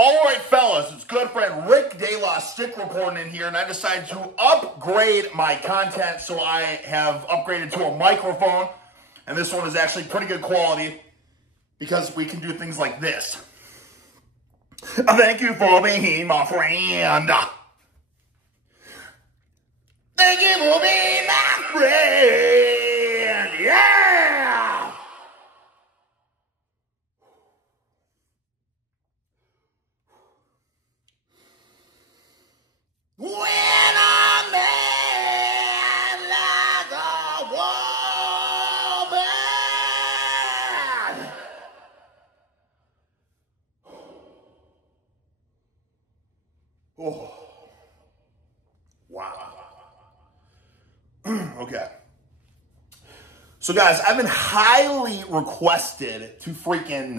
All right, fellas, it's good friend Rick De La Stick reporting in here, and I decided to upgrade my content, so I have upgraded to a microphone, and this one is actually pretty good quality because we can do things like this. Thank you for being my friend. Thank you for being my friend. Yeah! When a man like a woman. Oh. Wow. Okay. So guys, I've been highly requested to freaking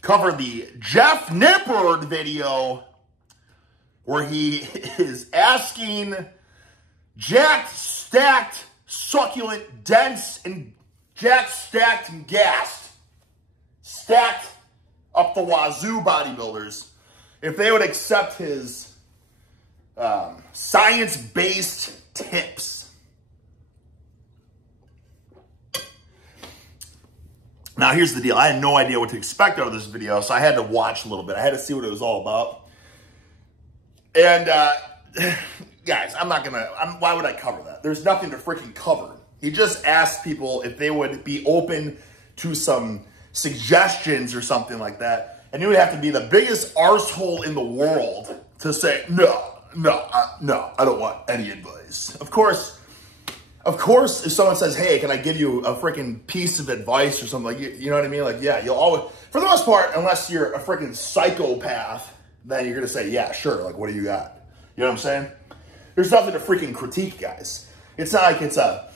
cover the Jeff Nippard video where he is asking jacked, stacked, succulent, dense, and jacked, stacked, and gassed, stacked up the wazoo bodybuilders if they would accept his science-based tips. Now, here's the deal. I had no idea what to expect out of this video, so I had to watch a little bit. I had to see what it was all about. And, guys, why would I cover that? There's nothing to freaking cover. He just asked people if they would be open to some suggestions or something like that. And you would have to be the biggest arsehole in the world to say, no, I don't want any advice. Of course, if someone says, hey, can I give you a freaking piece of advice or something, like, you know what I mean? Like, yeah, you'll always, for the most part, unless you're a freaking psychopath, then you're going to say, yeah, sure, like, what do you got? You know what I'm saying? There's nothing to freaking critique, guys. It's not like it's a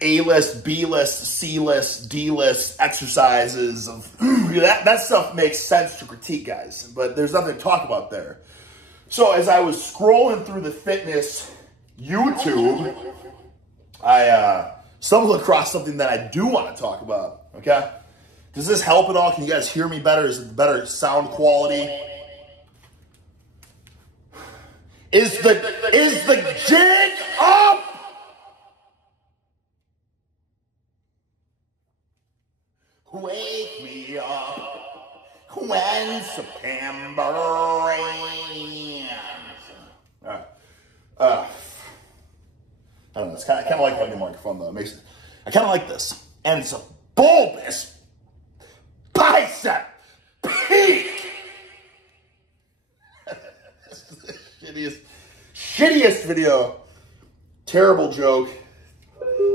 A-list, B-list, C-list, D-list exercises. That stuff makes sense to critique, guys, but there's nothing to talk about there. So as I was scrolling through the fitness YouTube, I stumbled across something that I do want to talk about, okay? Does this help at all? Can you guys hear me better? Is it better sound quality? Is the jig up? Wake me up when September rains. All right. I don't know. It's kind of like having a microphone, though. I kind of like this. And it's a bulbous bicep peak. Shittiest video. Terrible joke.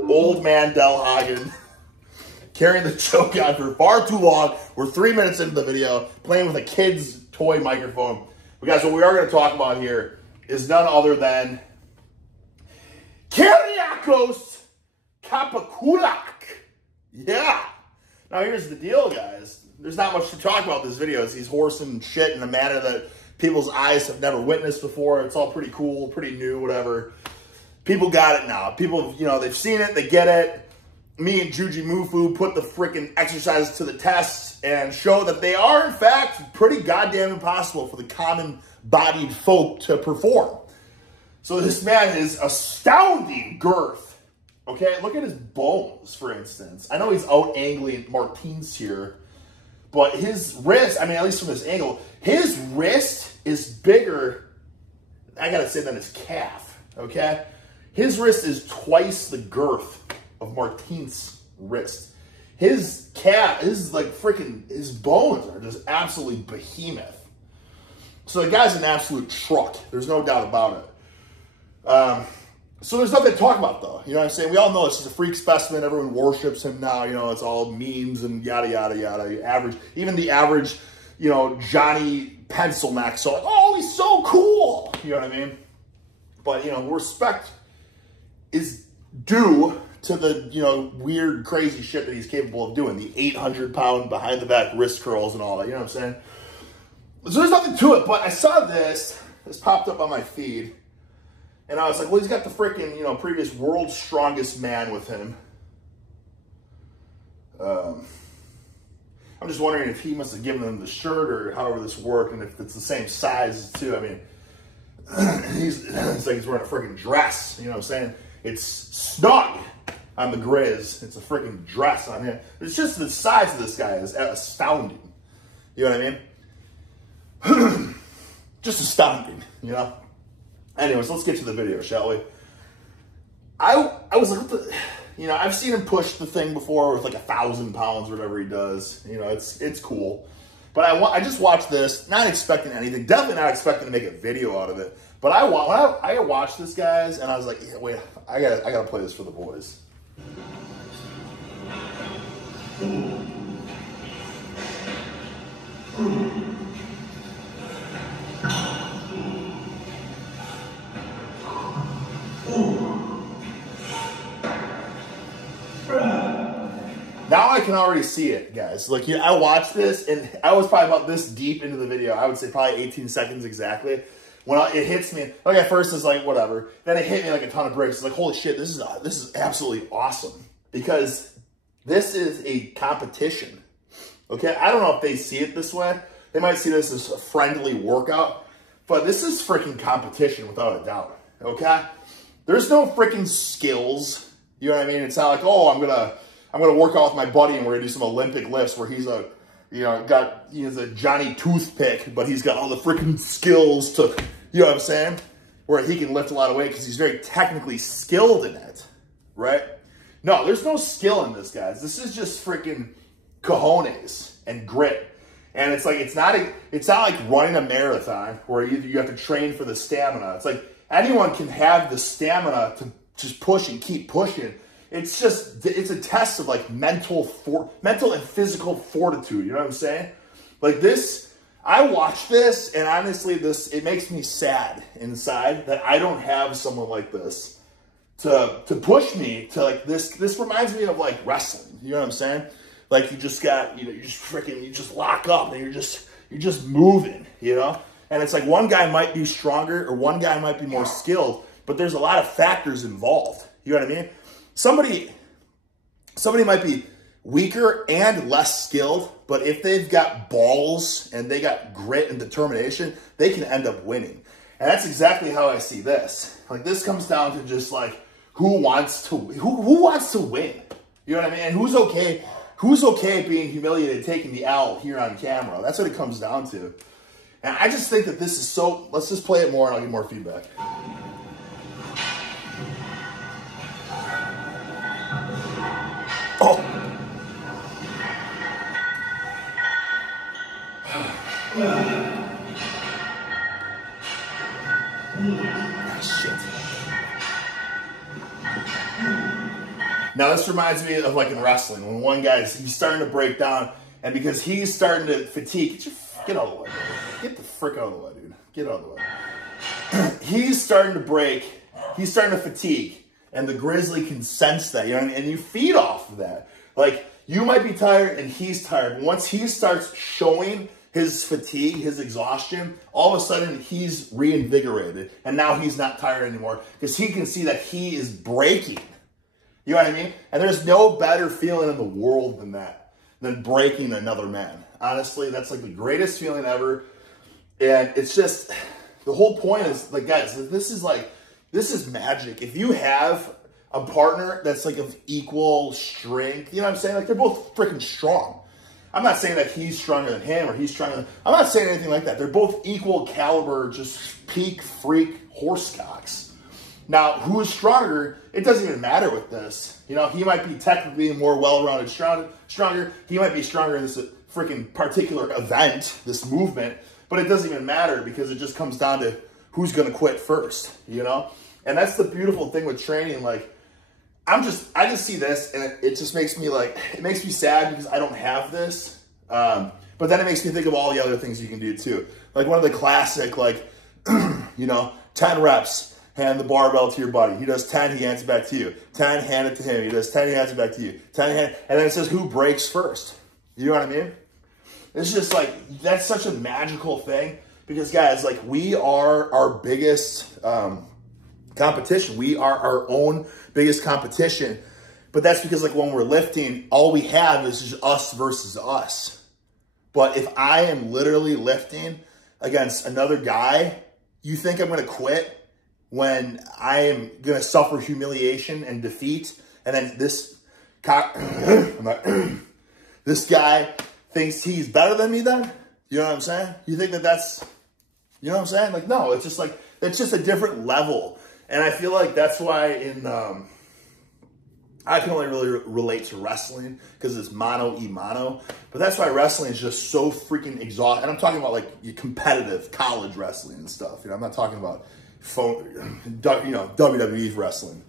Old man Delhagen carrying the joke on for far too long. We're 3 minutes into the video, playing with a kid's toy microphone. But guys, what we are going to talk about here is none other than Kyriakos Kapakulak. Yeah. Now here's the deal, guys. There's not much to talk about this video. He's horsing shit in a manner that people's eyes have never witnessed before. It's all pretty cool, pretty new, whatever. People got it now. People, they've seen it, they get it. Me and Juji Mufu put the freaking exercises to the test and show that they are, in fact, pretty goddamn impossible for the common-bodied folk to perform. So this man is astounding girth. Okay, look at his bones, for instance. I know he's out-angling Martins here, but his wrist, I mean, at least from this angle, his wrist is bigger, I gotta say, than his calf, okay? His wrist is twice the girth of Martins' wrist. His calf, his bones are just absolutely behemoth. So the guy's an absolute truck. There's no doubt about it. So there's nothing to talk about, though. You know what I'm saying? We all know this is a freak specimen. Everyone worships him now. It's all memes and yada, yada, yada. Even the average, Johnny pencil neck. So like, oh, he's so cool. You know what I mean? But, respect is due to the, weird, crazy shit that he's capable of doing. The 800-pound behind-the-back wrist curls and all that. You know what I'm saying? So there's nothing to it. But I saw this. This popped up on my feed. And I was like, well, he's got the freaking, previous world's strongest man with him. I'm just wondering if he must have given them the shirt or however this worked, and if it's the same size too. I mean, it's like he's wearing a freaking dress. You know what I'm saying? It's snug on the Grizz. It's a freaking dress on him. It's just the size of this guy is astounding. You know what I mean? Just astounding, you know? Anyways, let's get to the video, shall we? I was like, you know, I've seen him push the thing before with like 1,000 pounds or whatever he does. You know, it's cool. But I just watched this, not expecting anything. Definitely not expecting to make a video out of it. But I watched this, guys, and I was like, yeah, wait, I gotta play this for the boys. Now I can already see it, guys. Like, yeah, I watched this, and I was probably about this deep into the video. I would say probably 18 seconds exactly. When it hits me, like at first it's like, whatever. Then it hit me like a ton of bricks. It's like, holy shit, this is absolutely awesome. Because this is a competition, okay? I don't know if they see it this way. They might see this as a friendly workout. But this is freaking competition without a doubt, okay? There's no freaking skills. You know what I mean? It's not like, oh, I'm gonna work out with my buddy and we're gonna do some Olympic lifts where he's a, you know, he's a Johnny Toothpick, but he's got all the freaking skills to, you know what I'm saying? Where he can lift a lot of weight because he's very technically skilled in it, right? No, there's no skill in this, guys. This is just freaking cojones and grit. And it's like, it's not like running a marathon where you have to train for the stamina. It's like anyone can have the stamina to just push and keep pushing. It's a test of like mental and physical fortitude. You know what I'm saying? Like this, I watch this, and honestly, it makes me sad inside that I don't have someone like this to push me to like this. This reminds me of like wrestling. You know what I'm saying? Like you just lock up and you're just moving, you know? And it's like one guy might be stronger or one guy might be more skilled, but there's a lot of factors involved. You know what I mean? Somebody might be weaker and less skilled, but if they've got balls and they got grit and determination, they can end up winning. And that's exactly how I see this. Like this comes down to just like who wants to win? You know what I mean? And who's okay being humiliated, taking the L here on camera? That's what it comes down to. And I just think that this is so, let's just play it more and I'll get more feedback. Oh. Shit. Now this reminds me of like in wrestling when one guy's he's starting to break down, and because he's starting to fatigue, get out of the way, get the frick out of the way, dude. Get out of the way. He's starting to break. He's starting to fatigue. And the Grizzly can sense that, you know, and you feed off of that. Like, you might be tired and he's tired. Once he starts showing his fatigue, his exhaustion, all of a sudden he's reinvigorated. And now he's not tired anymore because he can see that he is breaking. You know what I mean? And there's no better feeling in the world than that, than breaking another man. Honestly, that's like the greatest feeling ever. And it's just, the whole point is, like, guys, this is magic. If you have a partner that's like of equal strength, you know what I'm saying? Like they're both freaking strong. I'm not saying that he's stronger than him or he's stronger than, I'm not saying anything like that. They're both equal caliber, just peak freak horse cocks. Now, who is stronger? It doesn't even matter with this. You know, he might be technically more well-rounded, stronger. He might be stronger in this freaking particular event, this movement, but it doesn't even matter because it just comes down to who's going to quit first, you know? And that's the beautiful thing with training. Like, I just see this and it just makes me like, it makes me sad because I don't have this. But then it makes me think of all the other things you can do too. Like one of the classic, like, you know, 10 reps, hand the barbell to your buddy. He does 10, he hands it back to you. 10, hand it to him. He does 10, he hands it back to you. 10, hand, and then it says who breaks first. You know what I mean? It's just like, that's such a magical thing because guys, like we are our biggest, competition. We are our own biggest competition, but that's because like when we're lifting, all we have is just us versus us. But if I am literally lifting against another guy, you think I'm going to quit when I am going to suffer humiliation and defeat? And then this this guy thinks he's better than me then? You know what I'm saying? You think that that's, you know what I'm saying? Like, no, it's just like, it's just a different level. And I feel like that's why in, I can only really relate to wrestling because it's mano y mano. But that's why wrestling is just so freaking exhausting. And I'm talking about like competitive college wrestling and stuff. You know, I'm not talking about WWE wrestling.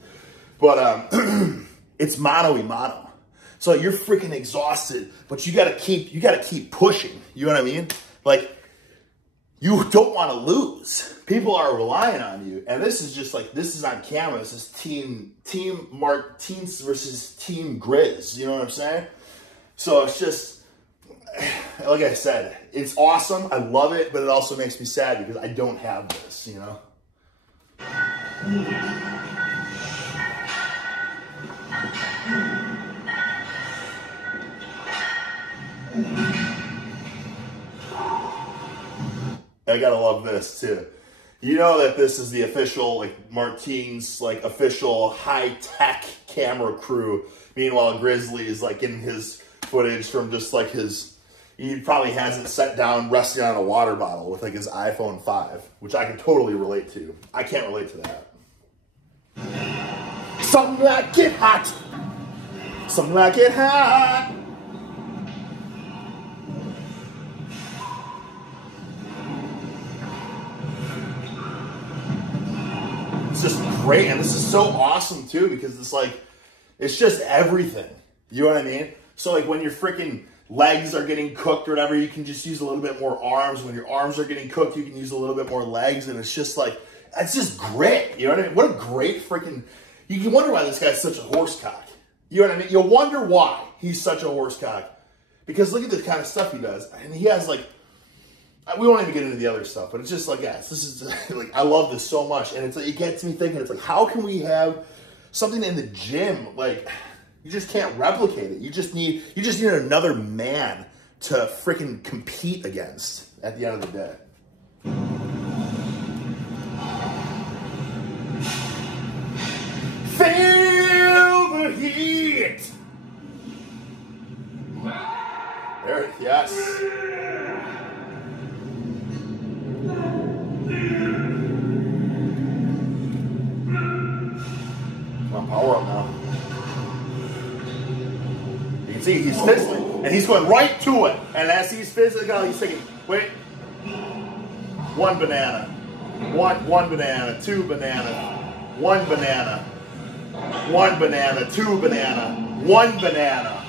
But it's mano y mano. So you're freaking exhausted, but you gotta keep pushing. You know what I mean? Like, you don't want to lose. People are relying on you. And this is just like, this is on camera. This is Team Martins versus Team Grizz. You know what I'm saying? So it's just, like I said, it's awesome. I love it, but it also makes me sad because I don't have this, you know? I gotta love this too. You know that this is the official, like, Martin's, like, official high-tech camera crew. Meanwhile, Grizzly is, like, getting his footage from just, like, he probably has it set down resting on a water bottle with, like, his iPhone 5, which I can totally relate to. I can't relate to that. Some like it hot. Some like it hot. It's just great, and this is so awesome too because it's like, it's just everything. You know what I mean? So like when your freaking legs are getting cooked or whatever, you can just use a little bit more arms. When your arms are getting cooked, you can use a little bit more legs, and it's just like, it's just great. You know what I mean? What a great freaking, you can wonder why this guy's such a horsecock. You know what I mean? You'll wonder why he's such a horsecock. Because look at the kind of stuff he does. And he has like, we won't even get into the other stuff, but it's just like, yes, this is like, I love this so much. And it's like, it gets me thinking, it's like, how can we have something in the gym? Like, you just can't replicate it. You just need another man to freaking compete against at the end of the day. Feel the heat. There, yes. Come on, power up now. You can see he's fizzling, and he's going right to it. And as he's fizzling out, he's thinking, wait, one banana, one banana, two banana, one banana, one banana, two banana, one banana,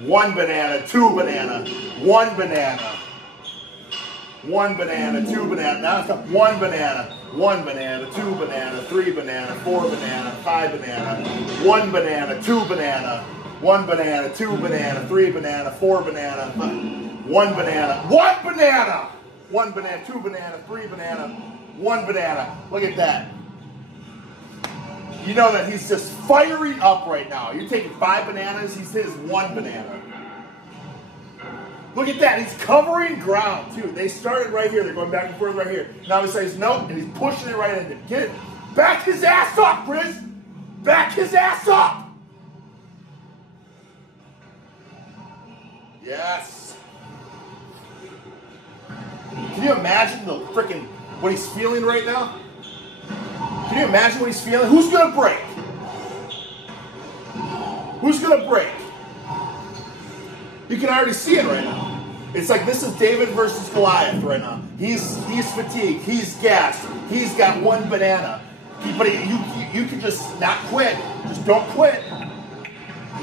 one banana, two banana, one banana. One banana, two banana, now it's got one banana, two banana, three banana, four banana, five banana, one banana, two banana, one banana, two banana, three banana, four banana, one banana, two banana, three banana, one banana. Look at that. You know that he's just firing up right now. You're taking 5 bananas, he says 1 banana. Look at that, he's covering ground too. They started right here, they're going back and forth right here. Now he says no, and he's pushing it right into it. Get it. Back his ass up, Grizz! Back his ass up! Yes. Can you imagine the freaking, what he's feeling right now? Can you imagine what he's feeling? Who's gonna break? Who's gonna break? You can already see it right now. It's like this is David versus Goliath right now. He's fatigued. He's gassed. He's got 1 banana. But you can just not quit. Just don't quit.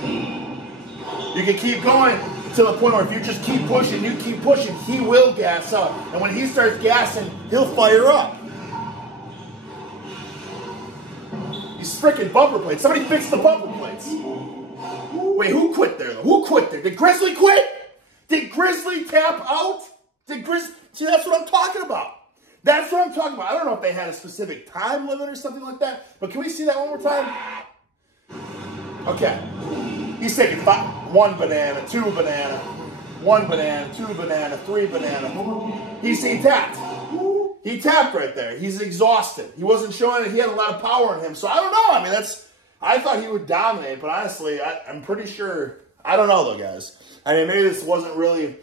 You can keep going to the point where if you just keep pushing, he will gas up. And when he starts gassing, he'll fire up. These freaking bumper plates. Somebody fix the bumper plates. Wait, who quit there though? Who quit there? Did Grizzly quit? Did Grizzly tap out? See, that's what I'm talking about. That's what I'm talking about. I don't know if they had a specific time limit or something like that, but can we see that one more time? Okay. He's taking 1 banana, 2 banana, 1 banana, 2 banana, 3 banana. He tapped. He tapped right there. He's exhausted. He wasn't showing it. He had a lot of power in him. So I don't know. I mean, I thought he would dominate, but honestly, I'm pretty sure. I don't know though, guys. I mean, maybe this wasn't really,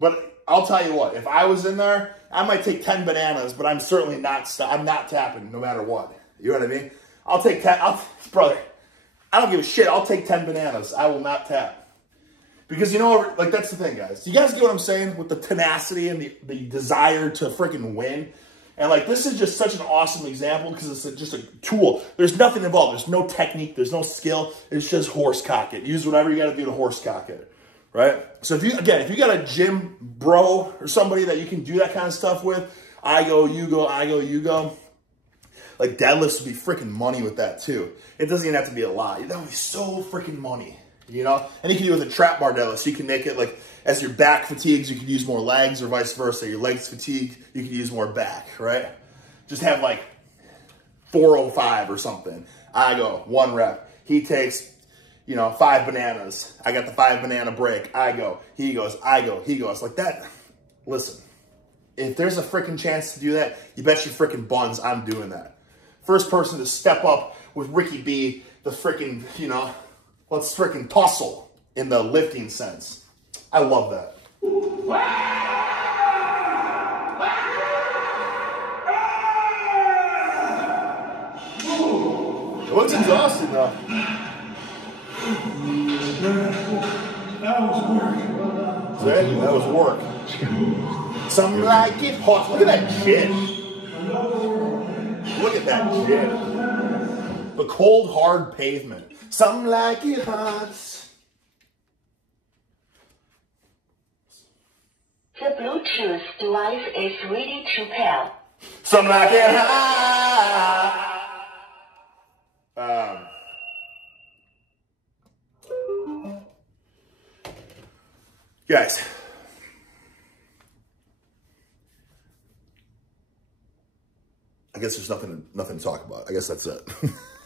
but I'll tell you what. If I was in there, I might take 10 bananas, but I'm certainly not. I'm not tapping no matter what. You know what I mean? I'll take 10. Brother, I don't give a shit. I'll take 10 bananas. I will not tap. Because, you know, like, that's the thing, guys. You guys get what I'm saying with the tenacity and the desire to freaking win? And, like, this is just such an awesome example because it's just a tool. There's nothing involved. There's no technique. There's no skill. It's just horse cock it. Use whatever you got to do to horse cock it, right? So, if you got a gym bro or somebody that you can do that kind of stuff with, I go, you go, I go, you go. Like, deadlifts would be freaking money with that, too. It doesn't even have to be a lot. That would be so freaking money. You know, and you can do it with a trap bar deadlift. So you can make it like, as your back fatigues, you can use more legs, or vice versa. Your legs fatigue, you can use more back, right? Just have like 405 or something. I go 1 rep. He takes, you know, 5 bananas. I got the 5 banana break. I go. He goes. I go. He goes. Like that. Listen, if there's a freaking chance to do that, you bet your freaking buns I'm doing that. First person to step up with Ricky B, the freaking, you know. Let's freaking tussle in the lifting sense. I love that. It looks exhausting though. That was work. See? That was work. Some like it hot. Look at that chin. Look at that chin. The cold, hard pavement. Some like it hot. The Bluetooth device is ready to pair. Some like it hot. Guys. I guess there's nothing to talk about. I guess that's it.